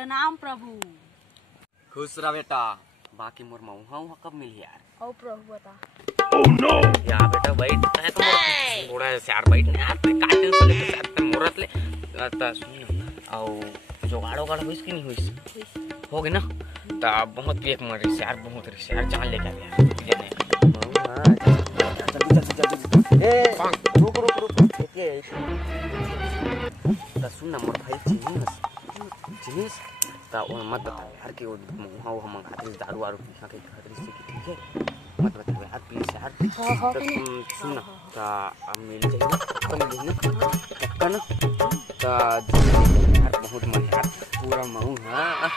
प्रणाम प्रभु। खुश रह बेटा। बाकी मोर मऊहा कब मिली यार? ओ प्रभु बता। ओह नो यार बेटा बैठ है तो थोड़ा यार बैठ ना यार काटे से लेके साथ मोरत ले ता सुन औ जोगाड़ो गाड़ होइस कि नहीं होइस हो गए ना ता बहुत एक मरे से यार बहुत रे से यार जान लेके आ गया जाने जल्दी ए रुक के ता सुन ना मोर भाई चिनिस ता वो मत बता यार कि वो हम खातिर दारू वारू पीना के खातिर से ठीक है मत बता यार प्लीज यार सुन ना ता मिल जाए अपन लेना पक्का ना ता यार बहुत मन यार पूरा मऊ हां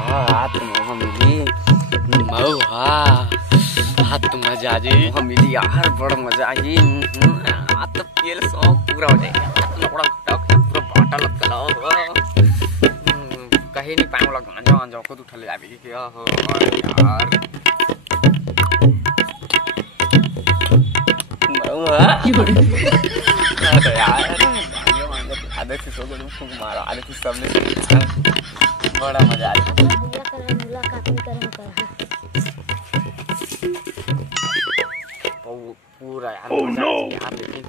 हाथ मऊ मिली मऊ हाथ मजा आ जाए हम मिली यार बड़ा मजा आई हाथ पेल सो पूरा हो जाएगा थोड़ा टक पूरा बाटा लग गया कहीं नहीं पाऊँ लग गांजा को उठा ले आवे के हो यार तो यार आधे से सो गए फूंक मारो आधे से सबने बड़ा मजा आ पूरा यार यार लेकिन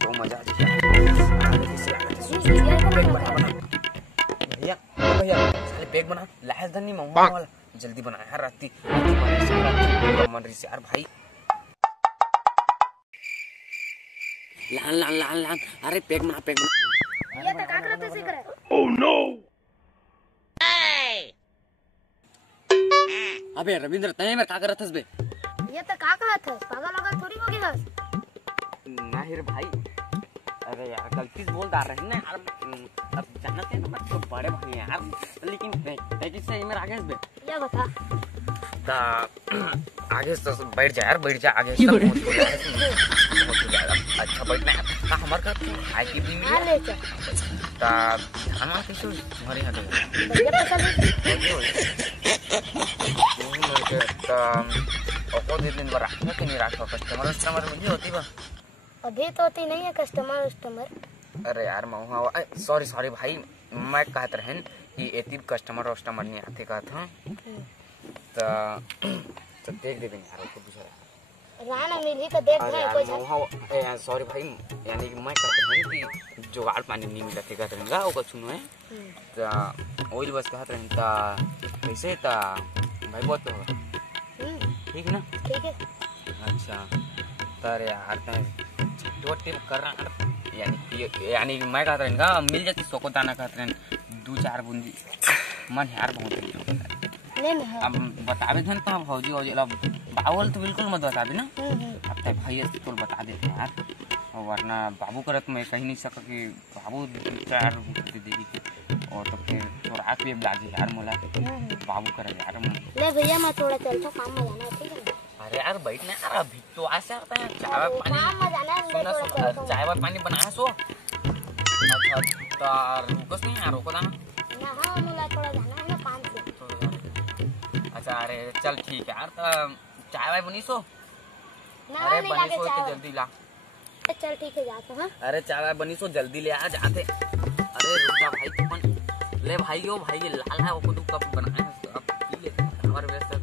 तो मजा आ भैया बैग बना लाहस धनी मम्मा वाला जल्दी बना यार राती मन रही यार भाई लान अरे पैक बना ये तो का करत से करे। ओह नो अबे रविंद्र तय में का करत हस बे ये तो का कहत है पागल होगा थोड़ी होगी हस नहीं रे भाई अरे यार गलती से बोल डाल रहे ना यार अब जाना चाहिए ना तो बड़े भाई यार लेकिन पैकेज से मेरे आगे बे ये बता ता आगे तो बैठ जा यार बैठ जा आगे अच्छा बैठना है हमार का आई की भी हां ले जा ता खाना कैसे हमारे यहां बढ़िया पसंद ता और दिन बार रखना कि नहीं रखा कस्टमर मुझे होती बा अभी तो होती नहीं है कस्टमर। अरे यार मऊहा सॉरी भाई मैं कहत रहन कि एती कस्टमर नहीं आते कहत हां तो देख देबे यार को दूसरा राना मिली तो देख है कोई मऊहा सॉरी भाई यानी कि मैं कहत रहन कि जुगाड़ पानी नहीं मिलते कहत रहन गा ओ सुनो है तो ओइल बस कहत रहन ता कैसे ता भाई बहुत तो ठीक ना ठीक है अच्छा तर यार दो टिप कर रहा यानी मैं कहता रहूँगा मिल जाती सो को दाना कहते रहन 2-4 बूंदी मन यार बहुत अब बतावे थे तो भौजी हो अब बावल तो बिल्कुल मत बताबे ना अब तक भाई तो बता देते यार वरना बाबू करत मैं कहीं नहीं सका कि बाबू 4 दे देगी और तो फिर थोड़ा पे लागी यार मोला बाबू कर यार ले भैया मैं थोड़ा चलता काम में जाना ठीक है। अरे यार बैठना यार अभी तो ऐसा आता है चाय पानी चाय पानी बनाया सो अच्छा तो रुकस नहीं यार रोको ना हां मोला थोड़ा जाना है ना काम से अच्छा अरे चल ठीक है यार तो चाय बनी सो ना अरे नहीं बनी सो चाय तो जल्दी ला चल ठीक है जाता हां अरे चाय बनी सो जल्दी ले आ जाते अरे रुक जा भाई तुम ले भाई ओ भाई लाल है वो खुद कप बनाया है अब पी ले हमारे वैसे